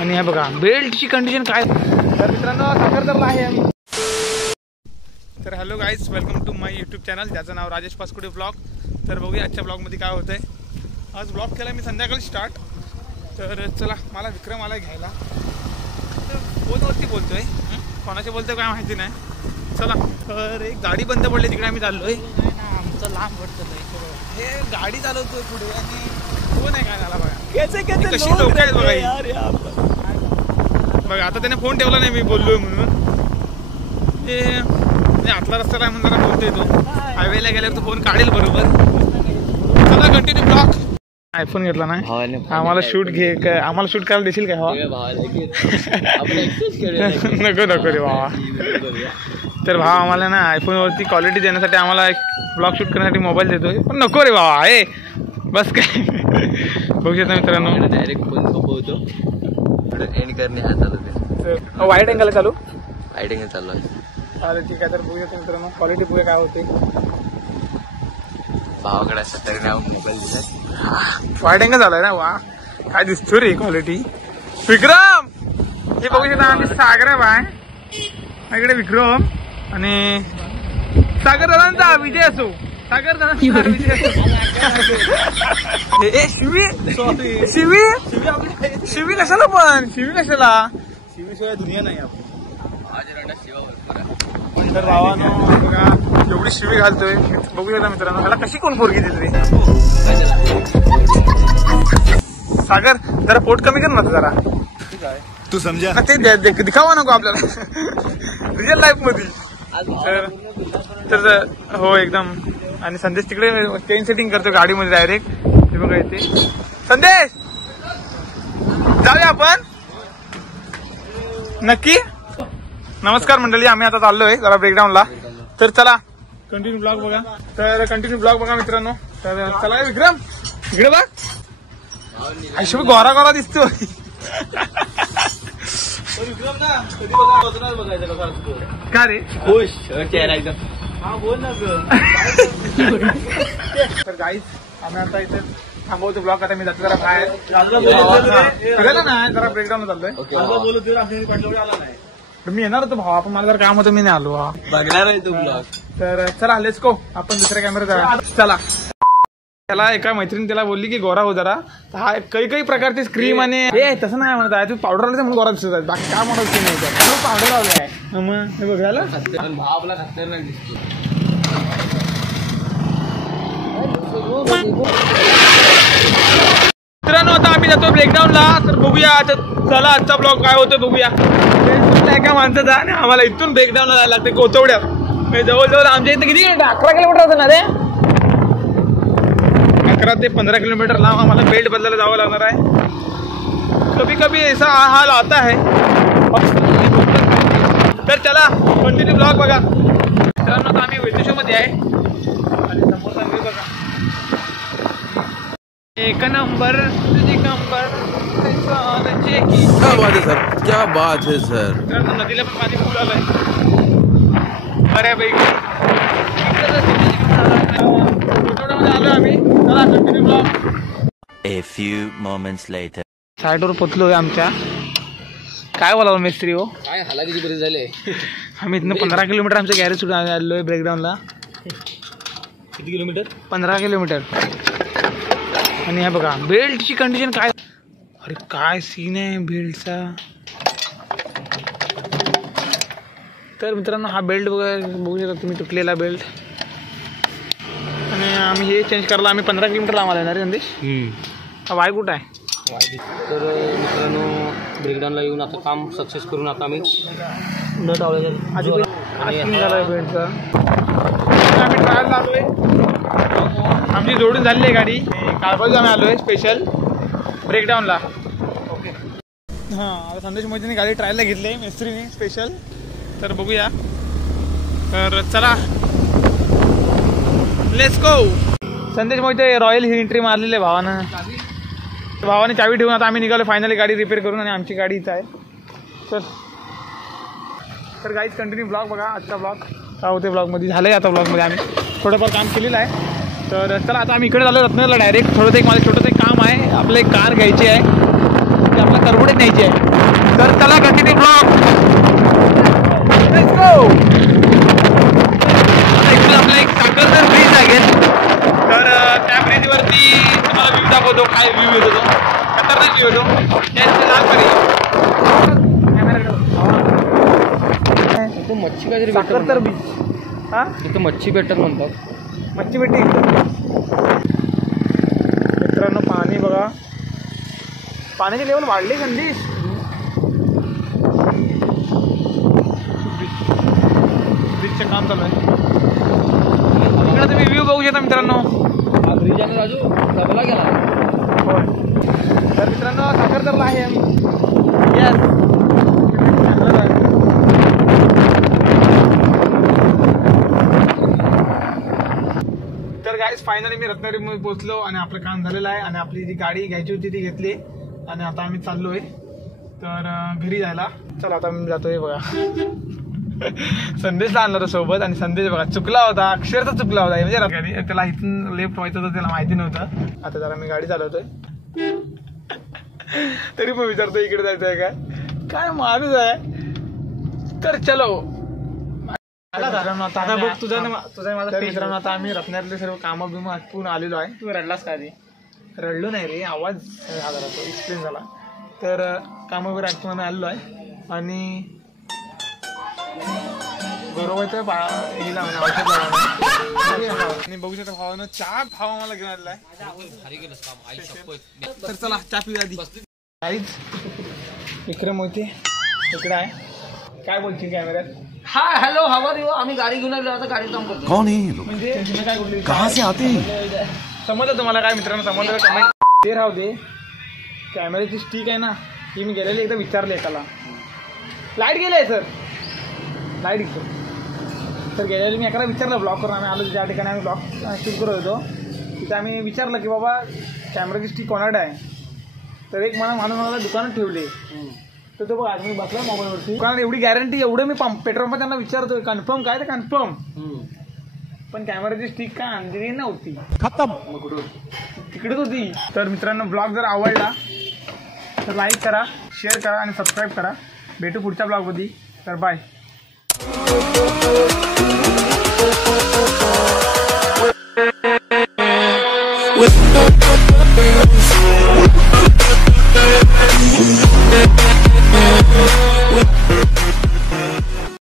आणि हे बघा बेल्टची कंडिशन काय. तर मित्रांनो साखरतरला आहे आम्ही. तर hello guys, welcome to my YouTube channel ज्याचं नाव राजेश पासकुडे ब्लॉग. तर बघूया आजच्या ब्लॉगमध्ये काय होतं आहे. आज ब्लॉग केला मी संध्याकाळी स्टार्ट. तर चला, मला विक्रम आला घ्यायला. तर फोनवरती बोलतोय, कोणाशी बोलतोय काय माहिती नाही. चला, तर एक गाडी बंद पडली तिकडे आम्ही चाललोय. आमचं लांब वाटतं हे गाडी चालवतोय पुढे आणि फोन आहे काय झाला बघा. कसे कशी लोक आहेत बघा. बघा आता त्याने फोन ठेवला नाही मी बोललोय म्हणून. ते आतला रस्त्याला म्हणून जरा बोलतोय तो. हायवेला गेल्यावर तो फोन काढेल बरोबर. चला कंटिन्यू ब्लॉग. आयफोन घेतला नाही आम्हाला शूट आम्हाला शूट करायला देशील काय? नको नको रे भावा. तर भावा आम्हाला ना आयफोनवरती क्वालिटी देण्यासाठी आम्हाला एक ब्लॉग शूट करण्यासाठी मोबाईल देतोय. पण नको रे भावा आहे बस काय. बघू शकता मित्रांनो डायरेक्ट फोन सोपवतो एंड करणे हा चालू. वाईट अँगल चालू वाईट अँगल चालू आहे. चालेल ठीक आहे. तर बघू शकता मित्रांनो क्वालिटी पुढे काय होते. भावाकडे असं तरी नाव मोबाईल दिलाय. वाईट अँगल झालाय ना. वा काय दिसतो रे क्वालिटी. विक्रम हे बघू शकता आम्ही सागर बाय इकडे विक्रम आणि सागर दादांचा विजय असो. सागर दादांचा विजय असो. शिवी शिवी शिवी कशाला पण शिवी कशाला. शिवीशिवाय दुनिया नाही आपण. तर भावानो बघा एवढी शिवी घालतोय. बघू शकता मित्रांनो ह्याला कशी कोण पोरगी दिली. सागर जरा पोट कमी कर ना जरा. तू समजा ते दिखावा नको आपल्याला रिअल लाईफ मध्ये. तर हो एकदम. आणि संदेश तिकडे चेन सेटिंग करतो गाडीमध्ये डायरेक्ट. हे बघा येते संदेश. जाऊया आपण नक्की. नमस्कार मंडळी, आम्ही आता चाललोय जरा ब्रेकडाऊनला. तर चला कंटिन्यू ब्लॉग बघा. तर कंटिन्यू ब्लॉग बघा मित्रांनो. तर चला विक्रम इकडे बघ. आयुष्य गोरा गोरा दिसतो. का रे खुश चेहरा एकदम. तर गाईज आम्ही आता इथे थांबवतो ब्लॉग. आता मी जातो जरा बाहेर फिरायला ना जरा ब्रेकडाऊन चाललोय. मी येणार होतो भावा पण मला जर काम होतं मी नाही आलो. बघणार आहे तू ब्लॉग. तर चला लेट्स गो. आपण दुसऱ्या कॅमेरा जाऊया. चला. त्याला एका मैत्रिणी त्याला बोलली की गोरा हो जरा. हा काही प्रकारची क्रीम आणि तसं नाही म्हणत आहे. तू पावडर लावलं म्हणून गोरा दिसत आहे. बाकी काय म्हणत नाही. पावडर लावलं आहे मग हे बघायला. पण भाव आपला खतरनाक दिसतो. मित्रांनो आता आम्ही जातो ब्रेकडाऊनला. तर बघूया चला आजचा ब्लॉग काय होतो बघूया. एका माणसाचा आणि आम्हाला इथून ब्रेकडाऊनला जायला लागते कोचवड्यात. जवळजवळ आमच्या इथे किती 11 किलोमीटर होतं ना रे. 11 ते 15 किलोमीटर लांब आम्हाला बेल्ट बदलायला जावं लागणार आहे. कभी कभी ऐसा हाल आता है. तर चला कंटिन्यू ब्लॉग बघा. मित्रांनो आता आम्ही वेल्टेशोमध्ये आहे आणि समोर सांगू बघा. एक नंबर तुझी नंबर. क्या बात है सर, क्या बात है सर. मित्रांनो नदीला पण पाणी फुल आलंय बऱ्यापैकी. आलो आम्ही. चला continue blog. A few moments later. साईडवर पोचलोय आमच्या. काय बोलावं मिस्त्री हो. काय हालाकीची बरी झाले. आम्ही इथनं 15 किलोमीटर आमच्या गॅरेज सुद्धा आलोय ब्रेकडाऊनला. किती किलोमीटर? 15 किलोमीटर. आणि हे बघा बेल्टची कंडिशन काय. अरे काय सीन आहे बेल्टचा. तर मित्रांनो हा बेल्ट बघू शकता तुम्ही तुटलेला बेल्ट. आणि आम्ही हे चेंज करायला आम्ही 15 किलोमीटर लांब आलो ना रे संदेश. हा वाय कुठं आहे. तर मित्रांनो ब्रेकडाऊनला येऊन आता काम सक्सेस करून आता आम्ही न झाला बेल्टचा. आम्ही ट्रायल लागलोय. आमची जोडून झालेली आहे गाडी. काळबाजू आम्ही आलोय स्पेशल ब्रेकडाऊनला. ओके हां आता संदेश मोहितेने गाडी ट्रायलला घेतली आहे मिस्त्रीने स्पेशल. तर बघूया. तर चला लेट्स गो. संदेश मोहिते रॉयल ही एंट्री मारलेली आहे भावानं. भावाने चावी ठेवून आता आम्ही निघालो फायनली गाडी रिपेअर करून. आणि आमची गाडी इथं आहे. तर गाईज कंटिन्यू ब्लॉग बघा. आजचा ब्लॉग काय होते ब्लॉगमध्ये झालं आहे. आता ब्लॉगमध्ये आम्ही थोडंफार काम केलेलं आहे. तर चला आता आम्ही इकडे झालो रत्नागिरीला डायरेक्ट. थोडंसं एक माझं छोटंसं एक काम आहे. आपलं एक कार घ्यायची आहे. ते आपलं करबुडीत न्यायची आहे. तर चला कंटिन्यू ब्लॉग. Let's go. आपला एक साखरतर ब्रिज लागेल. तर त्या ब्रिजवरती तुम्हाला व्ह्यू दाखवतो. काय व्ह्यू येतो तो खतरनाक व्ह्यू येतो. त्याची लाल इथं मच्छी काहीतरी साखरतर बीच. हा इथं मच्छी भेटत म्हणतात. मच्छी भेटी. मित्रांनो पाणी बघा. पाण्याची लेवल वाढली संदेश. ब्रिजचं काम चालू आहे. इकडे तुम्ही व्ह्यू बघू शकता मित्रांनो. हा ब्रिज आहे राजू दबला गेला. होय. तर मित्रांनो साखरतरला आहे. यस. तर गाईज फायनली मी रत्नागिरीमध्ये पोहोचलो आणि आपलं काम झालेलं आहे आणि आपली जी गाडी घ्यायची होती ती घेतली आणि आता आम्ही चाललोय तर घरी जायला. चला आता मी जातोय बघा. संदेशला आणलं होतं सोबत आणि संदेश बघा चुकला होता. अक्षरचा चुकला होता. म्हणजे त्याला इथून लेफ्ट व्हायचं होतं त्याला माहिती नव्हतं. आता जरा मी गाडी चालवतोय तरी पण विचारतोय इकडे जायचं आहे काय माणूस आहे. तर चलो मित्रांनो आता बघ तुझा माझा. मित्रांनो आता आम्ही रत्नागिरीतले सर्व कामं बिमं आटपून आलेलो आहे. तू रडलास का आधी? रडलो नाही रे. आवाज झाला तो एक्सप्लेन झाला. तर कामं वगैरे आटपून आम्ही आलेलो आहे आणि बरोबर हिला औषध आणि बघू शकता भावानं चहा भाव मला घेऊन आलेला आहे. तर चला चहा पिऊ आधी. काहीच विक्रम होते इकडे आहे. काय बोलशील कॅमेऱ्यात? हाय हॅलो हवा देऊ. आम्ही गाडी घेऊन आलो आता गाडी काम करतो. कौन है ये लोग? म्हणजे तुम्ही काय बोलले कहाँ से आते हैं? समजलं तुम्हाला काय मित्रांनो? समजलं कमेंट ते राहू दे. कॅमेऱ्याची स्टिक आहे ना ही मी गेलेली एकदा विचारली एकाला. लाईट गेले सर. लाईट घेतो. तर गेलेली मी एकाला विचारलं ब्लॉक करून. आम्ही आलो ज्या ठिकाणी आम्ही ब्लॉक शूट करत होतो तिथे आम्ही विचारलं की बाबा कॅमेऱ्याची स्टिक कोणाकडे आहे. तर एक माणूस मला दुकानात ठेवले. तर तो बघ आज मी बसला मोबाईलवरती. कारण एवढी गॅरंटी एवढं मी पेट्रोल पंप त्यांना विचारतोय कन्फर्म काय ते कन्फर्म. पण कॅमेराची स्टिक काय आणलेली नव्हती. खतम तिकडेच होती. तर मित्रांनो ब्लॉग जर आवडला तर लाईक करा शेअर करा आणि सबस्क्राईब करा. भेटू पुढच्या ब्लॉगमध्ये. तर बाय.